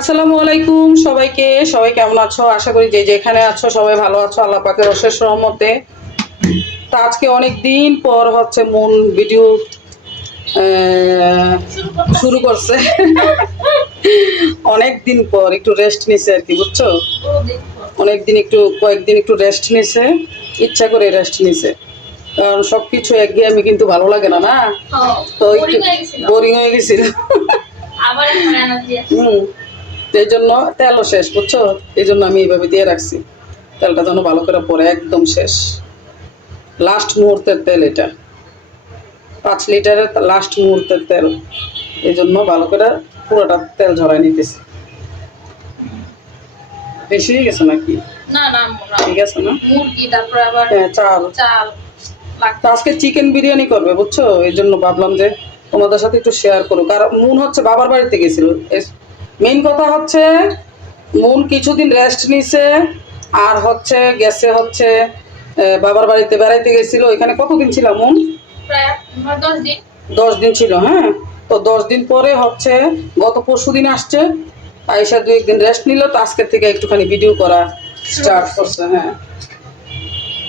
আসসালামু আলাইকুম সবাইকে। সবাই কেমন আছো? আশা করি যে যেখানে আছো সবাই ভালো আছো, আল্লাহ পাকের অশেষ রহমতে। তা আজকে অনেক দিন পর হচ্ছে মন ভিডিও শুরু করছে। অনেক দিন পর একটু রেস্ট নিছে আর কি, বুঝছো? অনেকদিন একটু কয়েকদিন একটু রেস্ট নিছে, ইচ্ছা করে রেস্ট নিছে। কারণ সবকিছু একঘেয়েমি কিন্তু ভালো লাগে না, না? তো একটু বোরিং হয়ে গেছিল। হুম, এই জন্য তেলও শেষ, বুঝছো? এই জন্য আমি এইভাবে দিয়ে রাখছি, তেলটা যেন ভালো করে পরে একদম শেষ। লাস্ট মুহূর্তের তেল এটা, 5 লিটারের লাস্ট মুহূর্তের তেল। এই জন্য ভালো করে পুরোটা তেল ঝরাই নিতেছি। বেশি হয়ে গেছে নাকি? না না, ঠিক আছে না? মুরগি তারপরে আবার হ্যাঁ, চাল। চাল তো আজকে চিকেন বিরিয়ানি করবে, বুঝছো? এই জন্য ভাবলাম যে তোমাদের সাথে একটু শেয়ার করো। কারণ মন হচ্ছে বাবার বাড়িতে গেছিল। মেইন কথা হচ্ছে মন কিছুদিন রেস্ট নিছে, আর হচ্ছে গেছে হচ্ছে বাবার বাড়িতে বেড়াইতে গেছিল। এখানে কতদিন ছিল মন? প্রায় 10 দিন। 10 দিন ছিল, হ্যাঁ। তো 10 দিন পরে হচ্ছে গত পরশুদিন আসছে, আইসা 2 একদিন রেস্ট নিল। তো আজকের থেকে একটুখানি ভিডিও করা স্টার্ট করছে। হ্যাঁ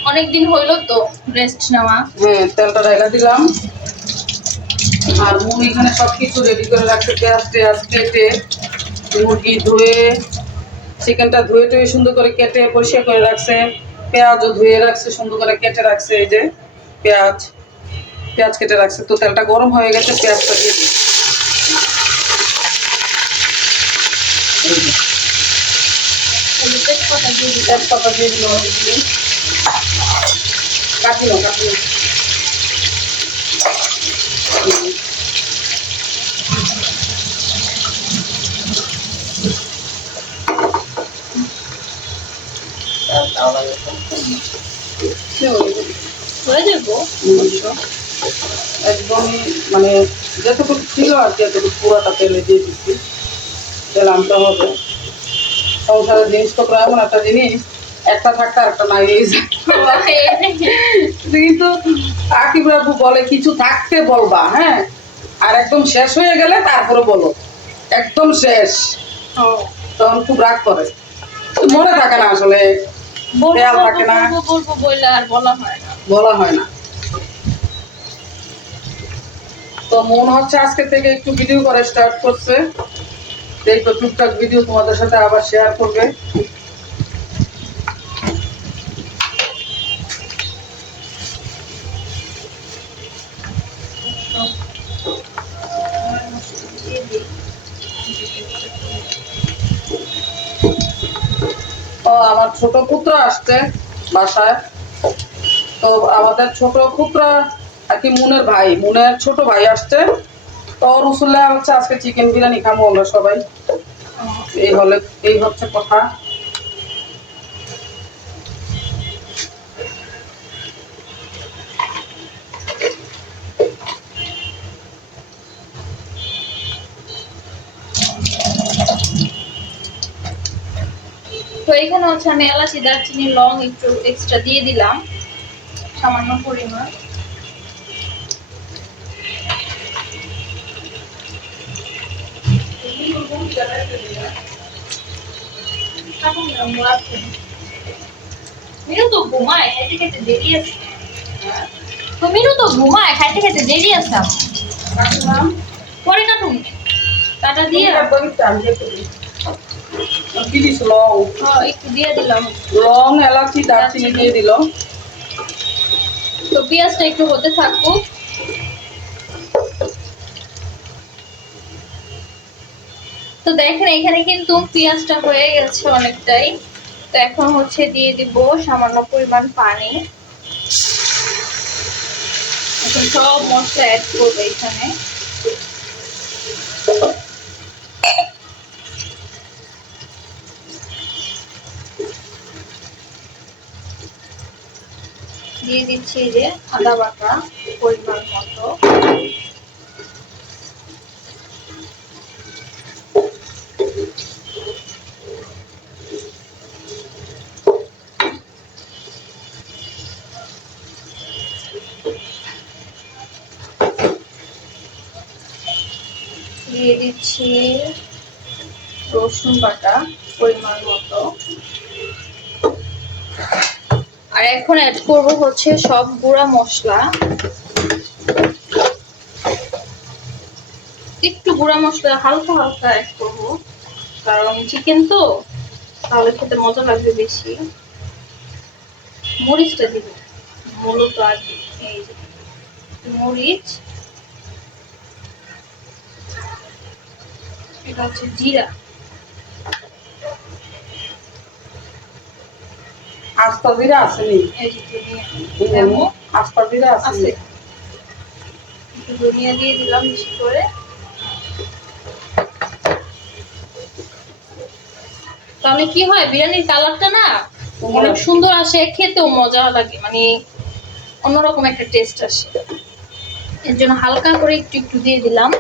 অনেকদিন হইলো তো রেস্ট নেওয়া। হ্যাঁ, তেলটা ঢাইলা দিলাম। আর মন এখানে সবকিছু রেডি করে রাখছে, পেঁয়াজ টেয়াজ কেটে, মুরগি ধুয়ে, চিকেনটা ধুয়ে টুয়ে সুন্দর করে কেটে পরিষ্কার করে রাখছে। পেঁয়াজও ধুয়ে রাখছে, সুন্দর করে কেটে রাখছে। এই যে পেঁয়াজ পেঁয়াজ কেটে রাখছে। তো তেলটা গরম হয়ে গেছে, পেঁয়াজটা দিয়ে দিই। তেজপাতা দিয়ে দিলাম। তেজপাতা দিয়ে দিল অনেকগুলি। কাটিল কাটিল। হয়ে যাবো। একদমই মানে যতটুকু ছিল আর কি, এতটুকু পুরোটা তেলে দিয়ে দিচ্ছি। তেল আনতে হবে। সংসারের জিনিসপত্র এমন একটা জিনিস, একটা থাকতে আর একটা নাই। কিন্তু আকিব বাবু বলে কিছু থাকতে বলবা, হ্যাঁ, আর একদম শেষ হয়ে গেলে তারপরে বলো একদম শেষ। তখন খুব রাগ করে, মনে থাকে না আসলে, খেয়াল থাকে না, বলবো বললে আর বলা হয় না। বলা হয় না। তো মন হচ্ছে আজকে থেকে একটু ভিডিও করা স্টার্ট করছে। এই তো টুকটাক ভিডিও তোমাদের সাথে আবার শেয়ার করবে। তো আমার ছোট পুত্র আসছে বাসায়। তো আমাদের ছোট পুত্র আর কি মুনের ভাই, মুনের ছোট ভাই আসছে। তো রসুল্লাহ হচ্ছে আজকে চিকেন বিরিয়ানি খাবো আমরা সবাই। এই হচ্ছে কথা। তো এখানে হচ্ছে আমি এলাচি দারচিনি লং একটু এক্সট্রা দিয়ে দিলাম সামান্য পরিমাণ। মিনু তো ঘুমায়, খাইতে খাইতে দেরি আছে। তো মিনু তো ঘুমায়, খাইতে খাইতে দেরি আছে। পরে কাটুন, কাটা দিয়ে একটু দিয়ে দিলাম। লং এলাচি দারচিনি দিয়ে দিল। তো পেঁয়াজটা একটু হতে থাকুক। তো দেখেন এখানে কিন্তু পেঁয়াজটা হয়ে গেছে অনেকটাই। তো এখন হচ্ছে দিয়ে দিব সামান্য পরিমাণ পানি। এখন সব মশলা অ্যাড করবো এখানে। দিয়ে দিচ্ছি এই যে আদা বাটা পরিমাণ মতো। দিয়ে দিচ্ছি রসুন বাটা পরিমাণ মতো। আর এখন অ্যাড করব হচ্ছে সব গুঁড়া মশলা। একটু গুঁড়া মশলা হালকা হালকা অ্যাড করবো, কারণ চিকেন তো, তাহলে খেতে মজা লাগবে বেশি। মরিচটা দিব মূলত আগে, এই যে মরিচ, এটা হচ্ছে জিরা। আস্তা জিরা আসেনি, এই যে ধনিয়া, আস্তা জিরা আছে, আছে। একটু ধনিয়া দিয়ে দিলাম বেশি করে। তাহলে কি হয়, বিরিয়ানির কালারটা না অনেক সুন্দর আসে, খেতেও মজা লাগে, মানে অন্যরকম একটা টেস্ট আসে। এর জন্য হালকা করে একটু একটু দিয়ে দিলাম।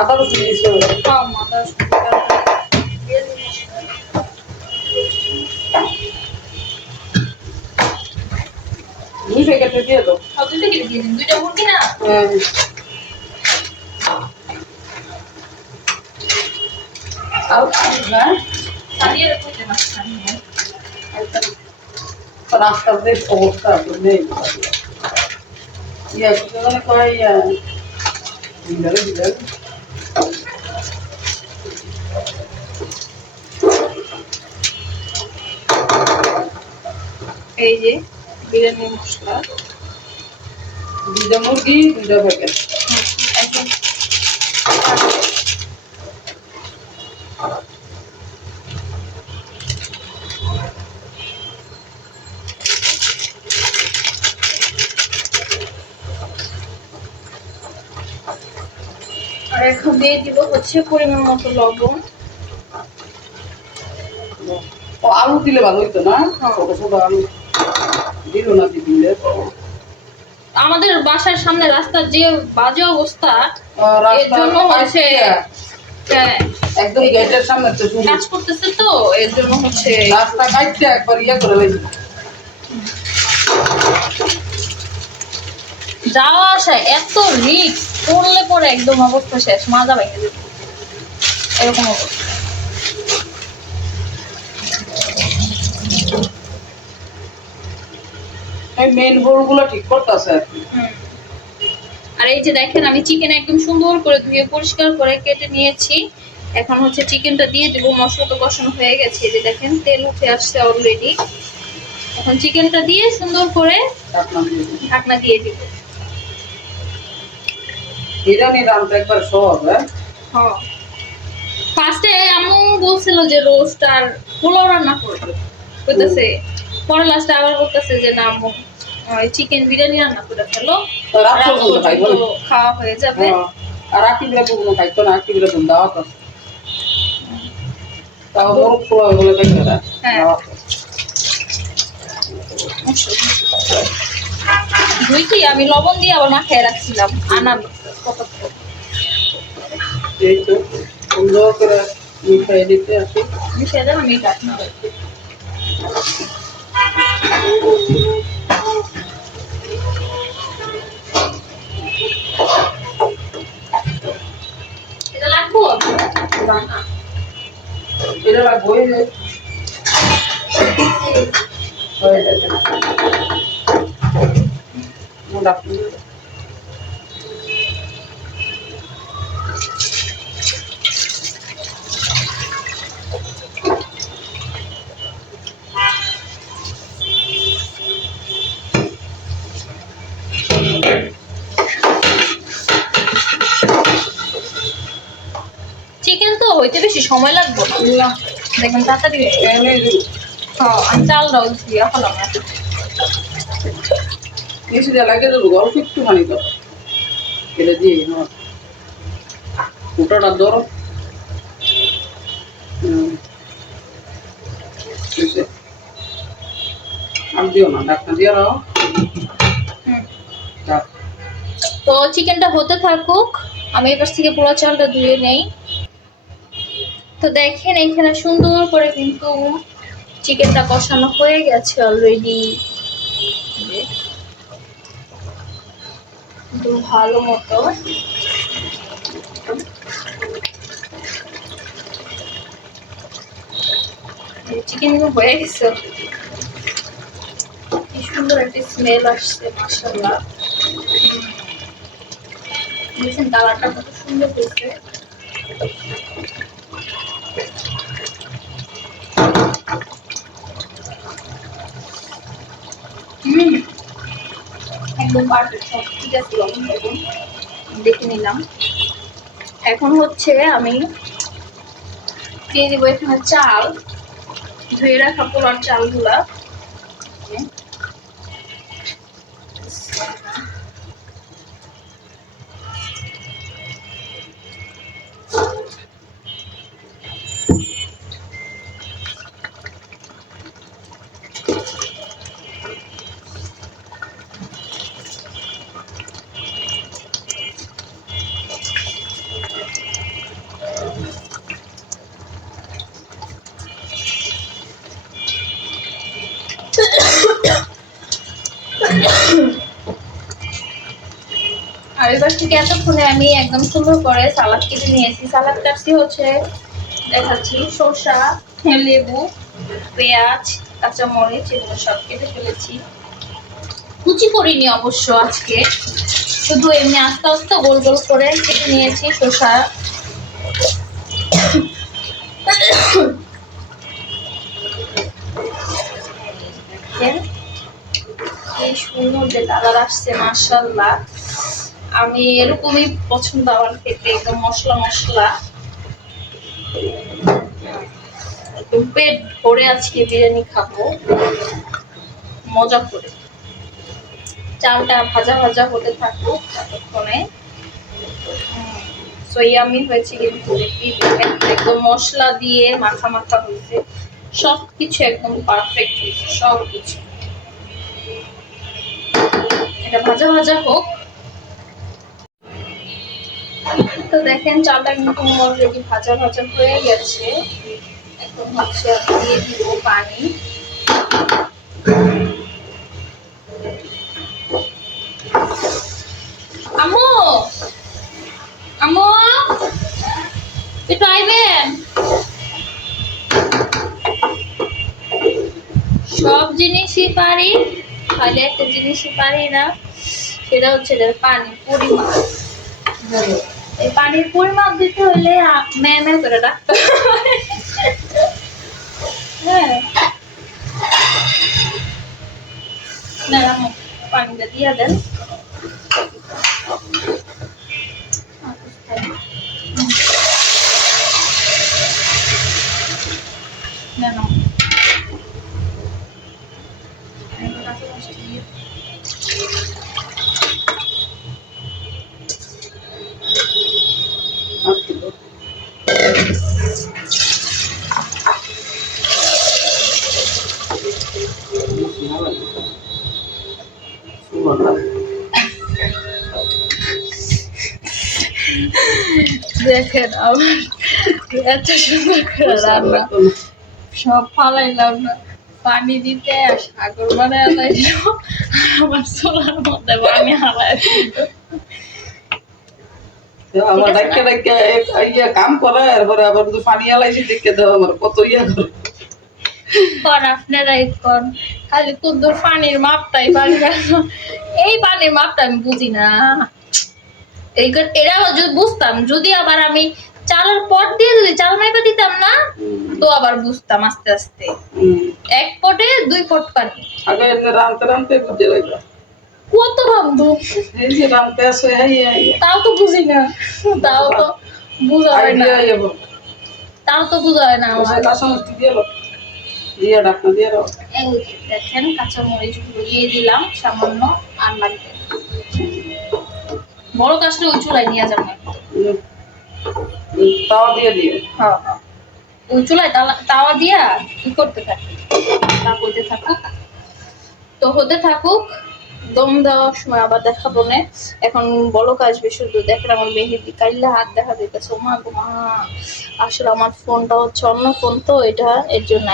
আদা রসুন দিয়েছে। কম আদা রসুন দুই প্যাকেটে দিয়ে দাও। দুই থেকে দিয়ে দিন, দুইটা মুরগি না। আর হ্যাঁ সারিয়ে রাখতে মাঝখানে। রাস্তার দেশ অবস্থা নেই। ইয়া সেখানে কয় দিলে দিলে এই যে বিরিয়ানি মশলা, দুইটা মুরগি, দুইটা প্যাকেট। এখন আর এখন দিয়ে দিব হচ্ছে পরিমাণ মতো লবণ। ও আলু দিলে ভালো হইতো না, ছোট ছোট আলু দিল না দিলে। আমাদের বাসার সামনে রাস্তার যে বাজে অবস্থা, এর জন্য হচ্ছে একদম গেটের সামনে তো কাজ করতেছে, তো এর জন্য হচ্ছে রাস্তা কাটতে একবার ইয়া করে লাগবে। যাওয়া আসা এত রিস্ক, পড়লে পরে একদম অবস্থা শেষ, মাজা ভেঙে যাবে এরকম অবস্থা। এই মেইন বোর্ড গুলো ঠিক করতেছে আর কি। আর এই যে দেখেন, আমি চিকেন একদম সুন্দর করে ধুয়ে পরিষ্কার করে কেটে নিয়েছি। এখন হচ্ছে চিকেনটা দিয়ে দিব। মশলা তো কষানো হয়ে গেছে, এই যে দেখেন তেল উঠে আসছে অলরেডি। এখন চিকেনটা দিয়ে সুন্দর করে ঢাকনা দিয়ে দিব। বিরিয়ানি রান্না একবার সহজ। হ্যাঁ, ফার্স্টে আম্মু বলছিল যে রোস্ট আর পোলাও রান্না করবে, কইতাছে, পরে লাস্টে আবার বলতেছে যে না আম্মু চিকেন বিরিয়ানি রান্না করে ফেলো, খাওয়া হয়ে যাবে। আর আকিবরা কোনো খাইতো না, আকিবরা তো দাওয়াত আছে, তাও বড় পোলাও বলে দেখে না। দুইটি আমি লবণ দিয়ে আবার মাখায় রাখছিলাম, আনার কতক্ষণ। এই তো সুন্দর করে মিশিয়ে দিতে আছে। মিশিয়ে দেন, আমি ঢাকনা এটা লাগবো না, এটা লাগবো হয়ে যাবে। চিকেন তো হইতে বেশি সময় লাগবে না, দেখেন তাড়াতাড়ি হয়ে গেছে। হ্যাঁ, আমি চালটাও দিয়ে হলাম না। নিচে যা লাগে তো গল্প একটুখানি তো এটা দিয়ে ওটাটা ধরো। আর দিও না, ঢাকনা দিয়ে রাখো। তো চিকেনটা হতে থাকুক, আমি এবার থেকে পোলা চালটা ধুয়ে নেই। তো দেখেন এখানে সুন্দর করে কিন্তু চিকেনটা কষানো হয়ে গেছে অলরেডি। একটু ভালো মতো চিকেন হয়ে গেছে। কি সুন্দর একটা স্মেল আসছে, মাশাআল্লাহ। দেখছেন কালারটা কত সুন্দর হয়েছে। একদম পারফেক্ট, সব ঠিক আছে। লবণ লবণ দেখে নিলাম। এখন হচ্ছে আমি দিয়ে দিব এখানে চাল, ধুয়ে রাখা পোলার চালগুলা। আর এবার থেকে এতক্ষণে আমি একদম সুন্দর করে সালাদ কেটে নিয়েছি। সালাদ কাটছি হচ্ছে দেখাচ্ছি, শসা, লেবু, পেঁয়াজ, কাঁচামরিচ, এগুলো সব কেটে ফেলেছি। কুচি করিনি অবশ্য আজকে, শুধু এমনি আস্তে আস্তে গোল গোল করে কেটে নিয়েছি শসা। এই সুন্দর যে কালার আসছে, মাশাআল্লাহ। আমি এরকমই পছন্দ আমার খেতে, একদম মশলা মশলা। একদম পেট ভরে আজকে বিরিয়ানি খাবো মজা করে। চালটা ভাজা ভাজা হতে থাকুক ততক্ষণে। সোয়ামি হয়েছে কিন্তু একদম মশলা দিয়ে মাখা মাখা হয়েছে, সবকিছু একদম পারফেক্ট হয়েছে, সবকিছু। এটা ভাজা ভাজা হোক। তো দেখেন চালটা কিন্তু অলরেডি ভাজা ভাজা হয়ে গেছে। এখন হচ্ছে আমি দিয়ে দিব পানি। আম্মু, আম্মু একটু আইবেন। সব জিনিসই পারি, খালি একটা জিনিসই পারি না, সেটা হচ্ছে পানি পরিমাপ। এই পানির পরিমাপ দিতে হলে ম্যামে করে রাখতে হবে। হ্যাঁ, না পানিটা দিয়ে দেন। না না দেখেন আমার এত সুন্দর করে রান্না, সব ফালাইলাম না, পানি দিতে সাগর বানায় আনাইলো, আমার চুলার মধ্যে পানি হারাই আমার ডাক্তার ইয়া কাম করে, এরপরে আবার তো পানি আলাইছি দেখে দাও আমার কত ইয়া করে। কর আপনারাই কর, খালি কুদ্দুর পানির মাপটাই পানি, এই পানির মাপটা আমি বুঝি না। এরা যদি বুঝতাম, যদি আবার আমি চালের পট দিয়ে যদি চাল মাইপা দিতাম না, তো আবার বুঝতাম আস্তে আস্তে। এক পটে 2 পট পানি। আগে রানতে রানতে বুঝে লাগলো কত রান্ধু, এই যে রানতে আসে, তাও তো বুঝি না, তাও তো বুঝা হয় না, তাও তো বুঝা হয় না আমার। দেখেন কাঁচা মরিচ গুলো দিয়ে দিলাম সামান্য, আর লাগবে বড় কাজটা ওই চুলায় নিয়ে যাবো, তাওয়া দিয়ে দিয়ে। হ্যাঁ হ্যাঁ, ওই চুলায় তাওয়া দিয়া কি করতে থাকি, তা করতে থাকুক। তো হতে থাকুক, দম দেওয়ার সময় আবার দেখাবো না। এখন বলক আসবে শুধু। দেখেন আমার মেহেদি কাইল্লা হাত দেখা যেতেছে। ওমা গোমা, আসলে আমার ফোনটা হচ্ছে অন্য ফোন, তো এটা এর জন্য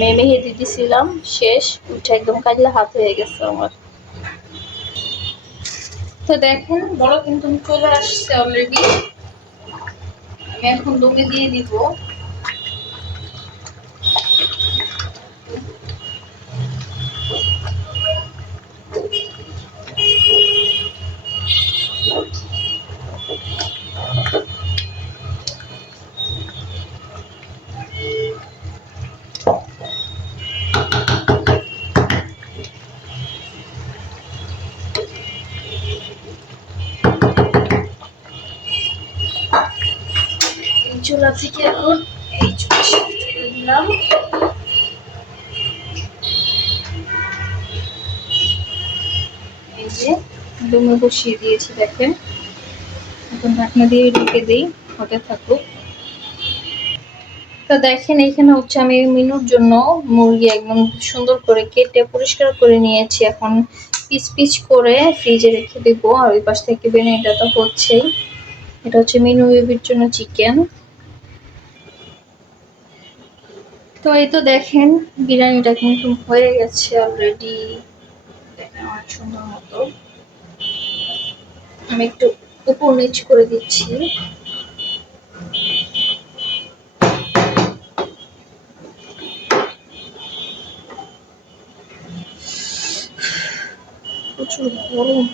মেহেদি দিছিলাম, শেষ উঠে একদম কাইল্লা হাত হয়ে গেছে আমার। তো দেখেন বড় কিন্তু চলে আসছে অলরেডি। আমি এখন দমে দিয়ে দিব। চুলা থেকে এখন এই চুলা শিফট করে দিলাম। এই যে দমে বসিয়ে দিয়েছি দেখেন। এখন ঢাকনা দিয়ে ঢেকে দিই, হতে থাকুক। তো দেখেন এখানে হচ্ছে আমি মিনুর জন্য মুরগি একদম সুন্দর করে কেটে পরিষ্কার করে নিয়েছি। এখন পিস পিস করে ফ্রিজে রেখে দিব। আর ওই পাশ থেকে বিরিয়ানিটা তো হচ্ছেই। এটা হচ্ছে মিনু বেবির জন্য চিকেন। তো এই তো দেখেন বিরিয়ানিটা কিন্তু হয়ে গেছে অলরেডি। দেখেন অনেক সুন্দর মতো। আমি একটু উপর নিচ করে দিচ্ছি। প্রচুর গরম।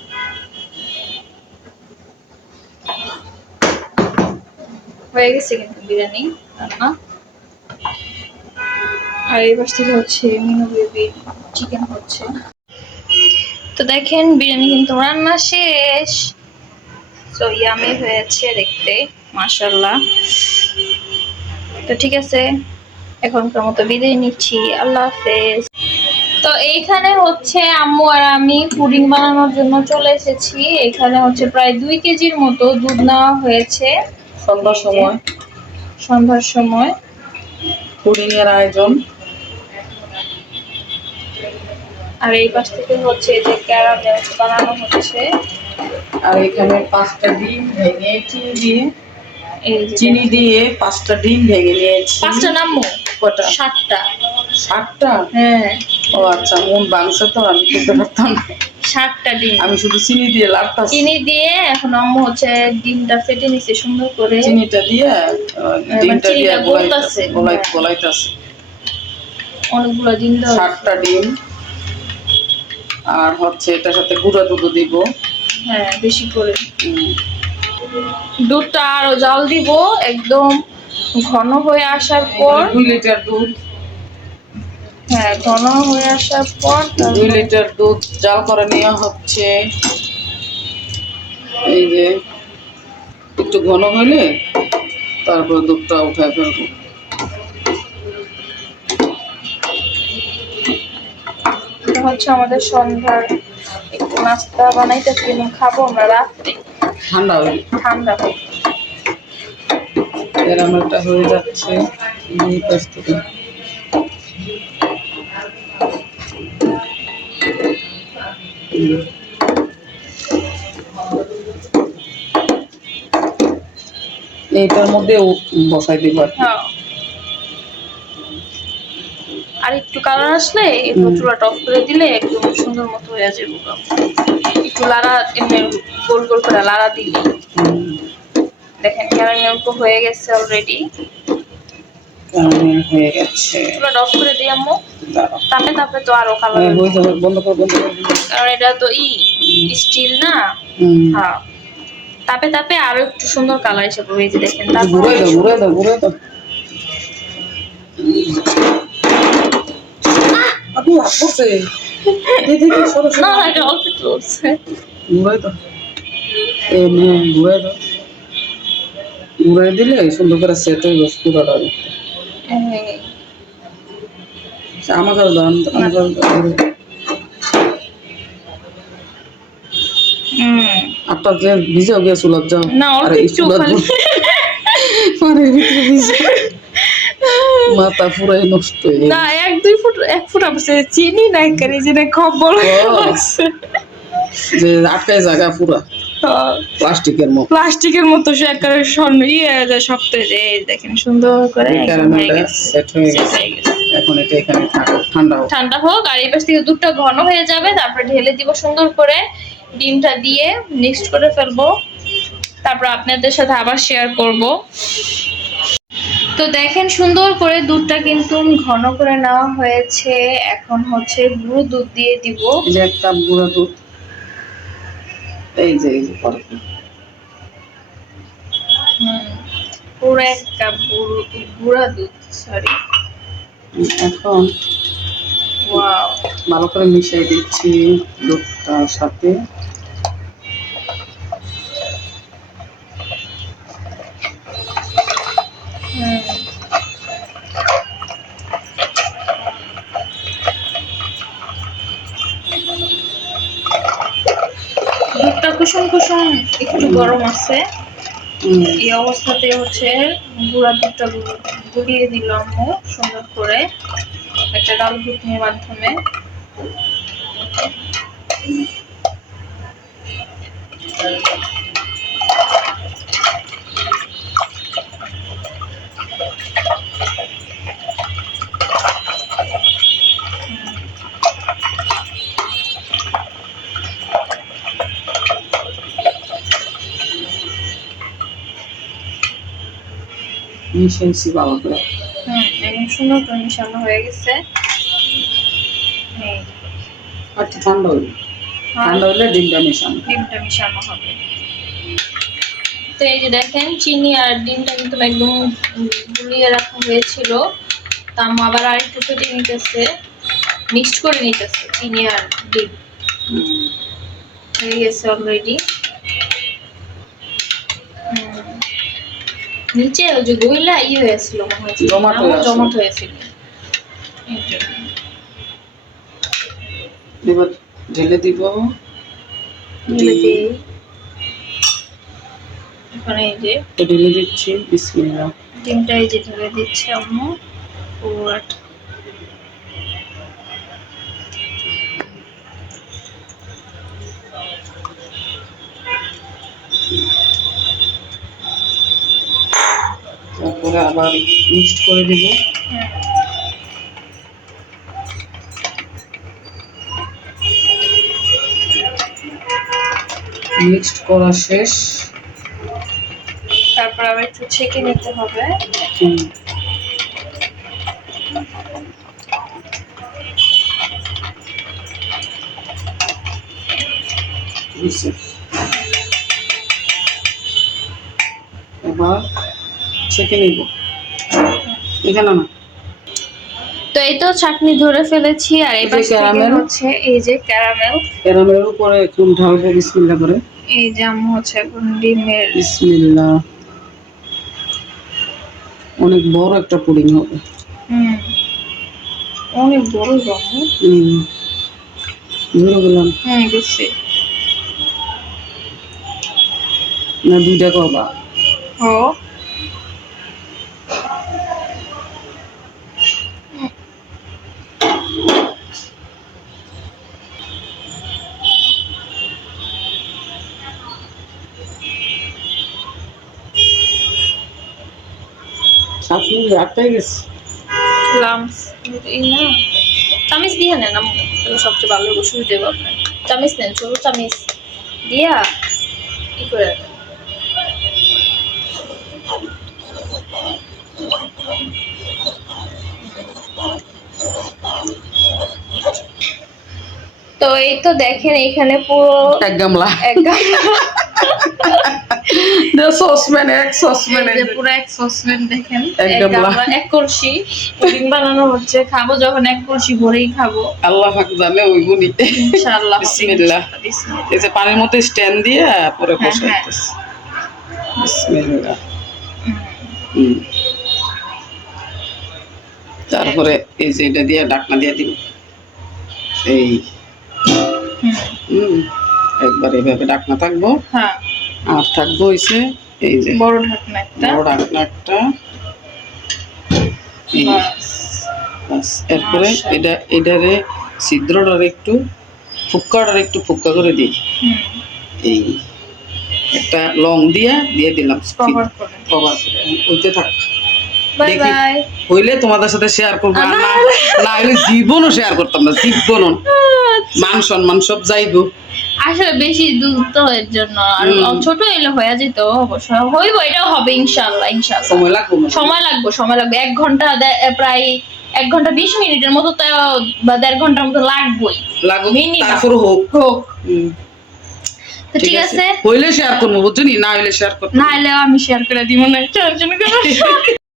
হয়ে গেছে কিন্তু বিরিয়ানি রান্না। আর এই পাশ থেকে হচ্ছে মিনু বেবির চিকেন হচ্ছে। তো দেখেন বিরিয়ানি কিন্তু রান্না শেষ। সো ইয়ামি হয়েছে দেখতে, মাশাআল্লাহ। তো ঠিক আছে, এখনকার মতো বিদায় নিচ্ছি। আল্লাহ হাফেজ। তো এইখানে হচ্ছে আম্মু আর আমি পুডিং বানানোর জন্য চলে এসেছি। এখানে হচ্ছে প্রায় 2 কেজির মতো দুধ নেওয়া হয়েছে। সন্ধ্যার সময় পুডিং এর আয়োজন। আর এই পাশ থেকে হচ্ছে যে ক্যারামেল বানানো হচ্ছে। আর এখানে 5টা ডিম ভেঙে চিনি দিয়ে এই যে 5টা ডিম ভেঙে নিয়েছি। 5টা নামো কটা? 7টা। 7টা? হ্যাঁ। ও আচ্ছা, মন বাংছে তো আমি খেতে পারতাম না। 7টা ডিম আমি শুধু চিনি দিয়ে লাড়তাছি। চিনি দিয়ে এখন আম্মু হচ্ছে ডিমটা ফেটে নিছে সুন্দর করে। চিনিটা দিয়ে ডিমটা দিয়ে গলাইতাছে। গলাইতাছে। অনেকগুলো ডিম দাও। 7টা ডিম। আর হচ্ছে এটার সাথে গুঁড়া দুধ দিব। হ্যাঁ, বেশি করে। দুধটা আরো জাল দিব একদম ঘন হয়ে আসার পর। 2 লিটার দুধ। হ্যাঁ, ঘন হয়ে আসার পর 2 লিটার দুধ জাল করে নেওয়া হচ্ছে। এই যে একটু ঘন হলে তারপর দুধটা উঠায় ফেলবো। এটা হচ্ছে আমাদের সন্ধ্যার একটু নাস্তা বানাইতেছি এবং খাবো আমরা রাত্রে। ঠান্ডা হয়ে এরকম একটা হয়ে যাচ্ছে এই পাশ থেকে। এইটার মধ্যে বসাই দিব। হ্যাঁ, আর একটু কালার আসলে চুলাটা অফ করে দিলে একদম সুন্দর মতো হয়ে যাবে। একটু লাড়া এমনি গোল গোল করে লাড়া দিলে দেখেন ক্যারামেল তো হয়ে গেছে অলরেডি। হয়ে গেছে। চুলাটা অফ করে দিই আম্মু। তাপে তো আরো কালার বন্ধ কর। কারণ এটা তো স্টিল না। হ্যাঁ, তাপে আরো একটু সুন্দর কালার এসে পড়বে। এই যে দেখেন ঘুরে দাও। আপনি আসছে না, এটা অল্প একটু উঠছে। ঘুরে দিলে সুন্দর করে সেট হয়ে গেছে পুরোটা। আমাকে দাম আপনার যে ভিজে গিয়ে চুলার যাও না, অল্প একটু খালি মাথা পুরাই নষ্ট হয়ে না। 1 ফুট আছে চিনি নাই করে যে খবর যে আটকায় জায়গা পুরা প্লাস্টিকের মতো সে একেবারে স্বর্ণ হয়ে যায়, শক্ত হয়ে যায়। এই দেখেন সুন্দর করে সেট হয়ে গেছে। এখন এটা এখানে ঠান্ডা হোক। আর এই পাশ থেকে দুধটা ঘন হয়ে যাবে, তারপরে ঢেলে দিব সুন্দর করে। ডিমটা দিয়ে মিক্সড করে ফেলবো, তারপর আপনাদের সাথে আবার শেয়ার করব। তো দেখেন সুন্দর করে দুধটা কিন্তু ঘন করে নেওয়া হয়েছে। এখন হচ্ছে গুঁড়ো দুধ দিয়ে দিব। এই যে 1 কাপ গুঁড়া দুধ, এই যে পরে পুরো 1 কাপ গুঁড়া দুধ, সরি। এখন ওয়াও, ভালো করে মিশিয়ে দিচ্ছি দুধটার সাথে। দুধটা কুসুম কুসুম একটু গরম আছে, এই অবস্থাতে হচ্ছে গুঁড়া দুধটা গুলিয়ে দিলাম সুন্দর করে একটা ডাল ঘুটনির মাধ্যমে। মিশিয়েছি ভালো করে। একদম সুন্দর করে মিশানো হয়ে গেছে। আচ্ছা, ঠান্ডা হইলে ডিমটা মিশানো। ডিমটা মিশানো হবে। তো এই যে দেখেন চিনি আর ডিমটা কিন্তু একদম গুলিয়ে রাখা হয়েছিল, তা আম্মু আবার আরেকটু ফেটে নিতেছে, মিক্সড করে নিতেছে চিনি আর ডিম। হয়ে গেছে অলরেডি। নিচে ওই যে গইলা হয়েছিল মনে হচ্ছে, জমাট হয়েছিল। এবার ঢেলে দিব। এখানে এই যে ঢেলে দিচ্ছি, বিসমিল্লাহ। ডিমটা এই যে ঢেলে দিচ্ছে আম্মু পুরোটা। তারপরে আবার মিক্সড করে দিব। মিক্সড করা শেষ। তারপর আবার একটু ছেঁকে নিতে হবে। এবার ছেঁকে নিব এখানে না। তো এই তো চাটনি ধরে ফেলেছি, আর এবার হচ্ছে এই যে ক্যারামেলের উপরে একটু ঢালবো বিসমিল্লাহ করে। এই যে আম্মু হচ্ছে এখন ডিমের বিসমিল্লাহ। অনেক বড় একটা পুডিং হবে। অনেক বড় রঙ। ধরে গেলাম। বুঝছি। না 2টা করবা? চাটনি আটটাই গেছে। লামস এই না, চামিচ দিয়ে নেন আম্মু, সবচেয়ে ভালো সুবিধা হবে আপনার। চামিচ নেন, ছোট চামিচ দিয়া কি করে। তো এই তো দেখেন এখানে পুরো এক গামলা পুরো এক সসপ্যান দেখেন, এক কলসি পুডিং বানানো হচ্ছে। খাবো যখন এক কলসি ভরেই খাবো। আল্লাহ পাক জানে ওই গুনি ইনশাআল্লাহ। বিসমিল্লাহ। এই যে পানির মধ্যে স্ট্যান্ড দিয়ে পরে বসাইতেছি। বিসমিল্লাহ। তারপরে এই যে এটা দিয়ে ঢাকনা দিয়ে দিব। এই একবার এইভাবে ঢাকনা থাকবো। আর থাকবো হইছে এই যে বড় ঢাকনা একটা। এরপরে এটারে ছিদ্রটার একটু ফুক্কা করে দিই। এই একটা লং দিয়ে দিলাম কভার করে। ওইতে থাক। Bye bye. হইলে তোমাদের সাথে শেয়ার করবো, না হইলে জীবনও শেয়ার করতাম না। জীবনও মান সম্মান সব যাইবো। আসলে বেশি দ্রুত এর জন্য আর ছোট এলে হয়ে যেত অবশ্য হইব, এটাও হবে ইনশাআল্লাহ ইনশাআল্লাহ। সময় লাগবে না? সময় লাগবে 1 ঘন্টা প্রায় 1 ঘন্টা 20 মিনিটের মতো তো বা 1.5 ঘন্টার মতো লাগবেই লাগুক, মিনিমাম। তারপর হোক। হুম, তো ঠিক আছে, হইলে শেয়ার করবো বুঝছো নি, না হইলে শেয়ার করবো না হলে আমি শেয়ার করে দিব না, টেনশন করো না।